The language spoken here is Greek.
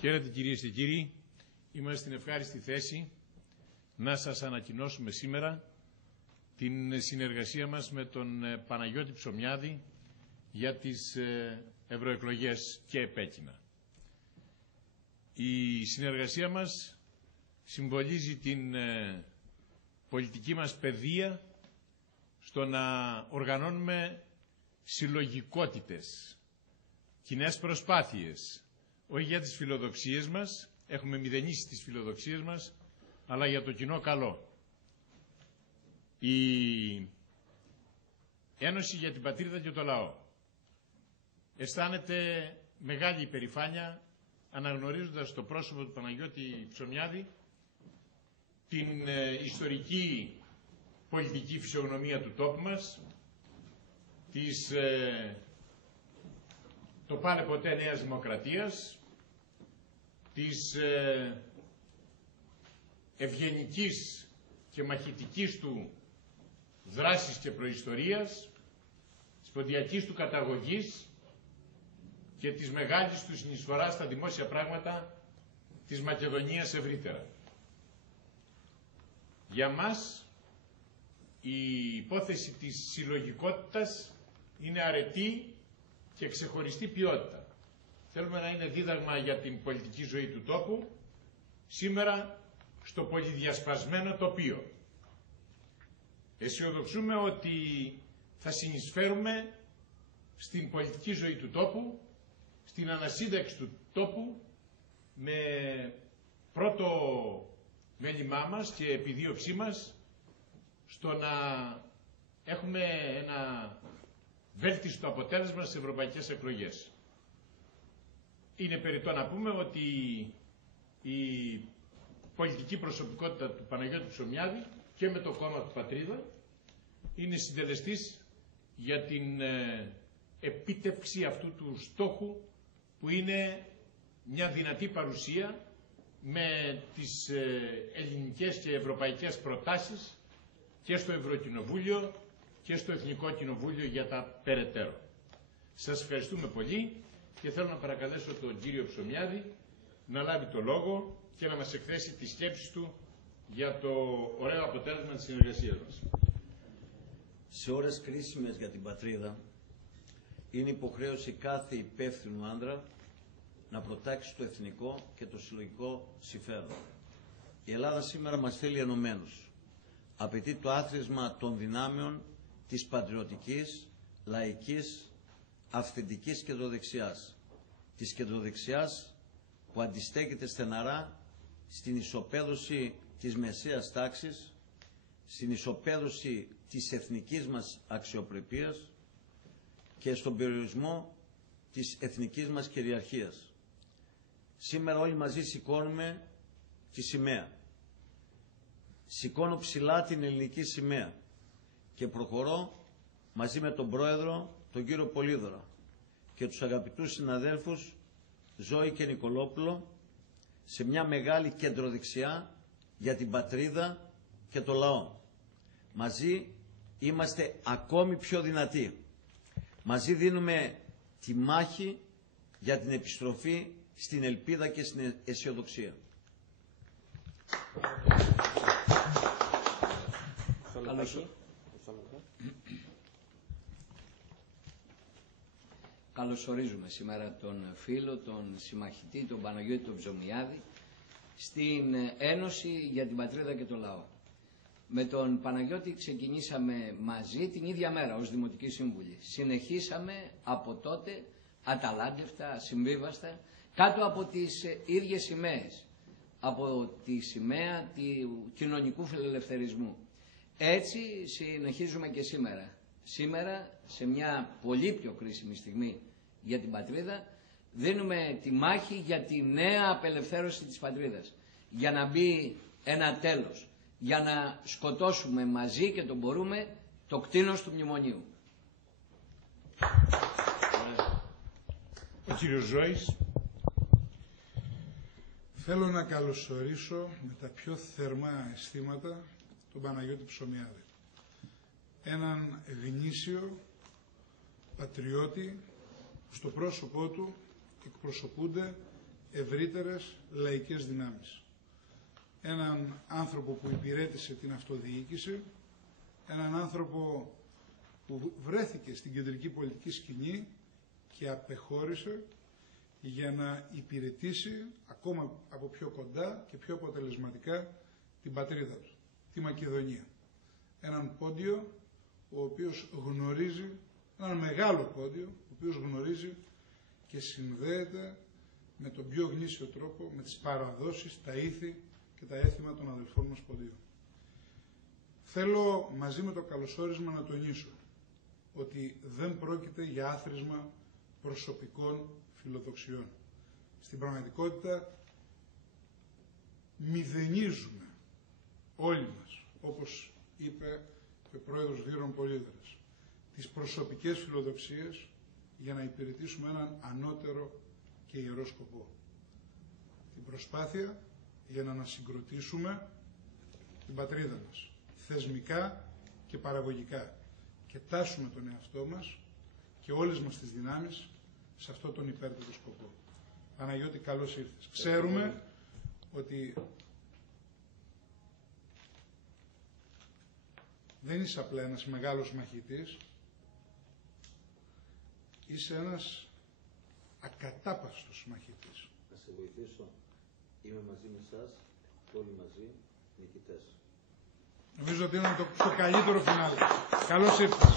Χαίρετε κυρίες και κύριοι, είμαστε στην ευχάριστη θέση να σας ανακοινώσουμε σήμερα την συνεργασία μας με τον Παναγιώτη Ψωμιάδη για τις ευρωεκλογές και επέκεινα. Η συνεργασία μας συμβολίζει την πολιτική μας παιδεία στο να οργανώνουμε συλλογικότητες, κοινές προσπάθειες, όχι για τις φιλοδοξίες μας, έχουμε μηδενίσει τις φιλοδοξίες μας, αλλά για το κοινό καλό. Η Ένωση για την Πατρίδα και το Λαό αισθάνεται μεγάλη υπερηφάνεια αναγνωρίζοντας το πρόσωπο του Παναγιώτη Ψωμιάδη την ιστορική πολιτική φυσιογνωμία του τόπου μας, το πάλε ποτέ Νέας Δημοκρατίας, της ευγενικής και μαχητικής του δράσης και προϊστορίας, της ποντιακής του καταγωγής και της μεγάλης του συνεισφοράς στα δημόσια πράγματα της Μακεδονίας ευρύτερα. Για μας η υπόθεση της συλλογικότητας είναι αρετή και ξεχωριστή ποιότητα. Θέλουμε να είναι δίδαγμα για την πολιτική ζωή του τόπου, σήμερα στο πολυδιασπασμένο τοπίο. Αισιοδοξούμε ότι θα συνεισφέρουμε στην πολιτική ζωή του τόπου, στην ανασύνταξη του τόπου, με πρώτο μέλημά μας και επιδίωξή μας στο να έχουμε ένα βέλτιστο αποτέλεσμα στις ευρωπαϊκές εκλογές. Είναι περιττό να πούμε ότι η πολιτική προσωπικότητα του Παναγιώτη Ψωμιάδη και με το κόμμα του Πατρίδα είναι συντελεστής για την επίτευξη αυτού του στόχου που είναι μια δυνατή παρουσία με τις ελληνικές και ευρωπαϊκές προτάσεις και στο Ευρωκοινοβούλιο και στο Εθνικό Κοινοβούλιο για τα περαιτέρω. Σας ευχαριστούμε πολύ και θέλω να παρακαλέσω τον κύριο Ψωμιάδη να λάβει το λόγο και να μας εκθέσει τις σκέψεις του για το ωραίο αποτέλεσμα της συνεργασίας μας. Σε ώρες κρίσιμες για την πατρίδα είναι υποχρέωση κάθε υπεύθυνου άντρα να προτάξει το εθνικό και το συλλογικό συμφέρον. Η Ελλάδα σήμερα μας θέλει ενωμένους. Απαιτεί το άθροισμα των δυνάμεων της πατριωτικής, λαϊκής, αυθεντικής κεντροδεξιάς. Της κεντροδεξιάς που αντιστέκεται στεναρά στην ισοπαίδωση της μεσαίας τάξης, στην ισοπαίδωση της εθνικής μας αξιοπρεπίας και στον περιορισμό της εθνικής μας κυριαρχίας. Σήμερα όλοι μαζί σηκώνουμε τη σημαία. Σηκώνω ψηλά την ελληνική σημαία και προχωρώ μαζί με τον Πρόεδρο, τον κύριο Πολύδωρα και τους αγαπητούς συναδέλφους Ζώη και Νικολόπουλο σε μια μεγάλη κεντροδεξιά για την πατρίδα και το λαό. Μαζί είμαστε ακόμη πιο δυνατοί. Μαζί δίνουμε τη μάχη για την επιστροφή στην ελπίδα και στην αισιοδοξία. Καλωσορίζουμε σήμερα τον φίλο, τον συμμαχητή, τον Παναγιώτη τον Ψωμιάδη στην Ένωση για την Πατρίδα και το Λαό. Με τον Παναγιώτη ξεκινήσαμε μαζί την ίδια μέρα ως Δημοτικοί Σύμβουλοι. Συνεχίσαμε από τότε αταλάντευτα, συμβίβαστα, κάτω από τις ίδιες σημαίες, από τη σημαία του κοινωνικού φιλελευθερισμού. Έτσι συνεχίζουμε και σήμερα. Σήμερα, σε μια πολύ πιο κρίσιμη στιγμή για την πατρίδα, δίνουμε τη μάχη για τη νέα απελευθέρωση της πατρίδας. Για να μπει ένα τέλος. Για να σκοτώσουμε μαζί και το μπορούμε το κτήνος του μνημονίου. Ο κύριος Ζώης. Θέλω να καλωσορίσω με τα πιο θερμά αισθήματα τον Παναγιώτη Ψωμιάδη. Έναν γνήσιο πατριώτη που στο πρόσωπό του εκπροσωπούνται ευρύτερες λαϊκές δυνάμεις. Έναν άνθρωπο που υπηρέτησε την αυτοδιοίκηση, έναν άνθρωπο που βρέθηκε στην κεντρική πολιτική σκηνή και απεχώρησε για να υπηρετήσει ακόμα από πιο κοντά και πιο αποτελεσματικά την πατρίδα του, τη Μακεδονία. Έναν πόντιο ο οποίος γνωρίζει, έναν μεγάλο πόντιο, ο οποίος γνωρίζει και συνδέεται με τον πιο γνήσιο τρόπο με τις παραδόσεις, τα ήθη και τα έθιμα των αδελφών μας ποντίων. Θέλω μαζί με το καλωσόρισμα να τονίσω ότι δεν πρόκειται για άθροισμα προσωπικών φιλοδοξιών. Στην πραγματικότητα μηδενίζουμε όλοι μας, όπως είπε και ο πρόεδρος Δήρων Πολύδωρας, τις προσωπικές φιλοδοξίες για να υπηρετήσουμε έναν ανώτερο και ιερό σκοπό. Την προσπάθεια για να ανασυγκροτήσουμε την πατρίδα μας, θεσμικά και παραγωγικά, και τάσουμε τον εαυτό μας και όλες μας τις δυνάμεις σε αυτόν τον υπέρτερο σκοπό. Παναγιώτη, καλώς ήρθες. Ξέρουμε ότι δεν είσαι απλά ένας μεγάλος μαχητής, είσαι ένας ακατάπαυστος μαχητής. Να σε βοηθήσω. Είμαι μαζί με εσάς, όλοι μαζί, νικητές. Νομίζω ότι είναι το καλύτερο φινάλε. Καλώς ήρθες.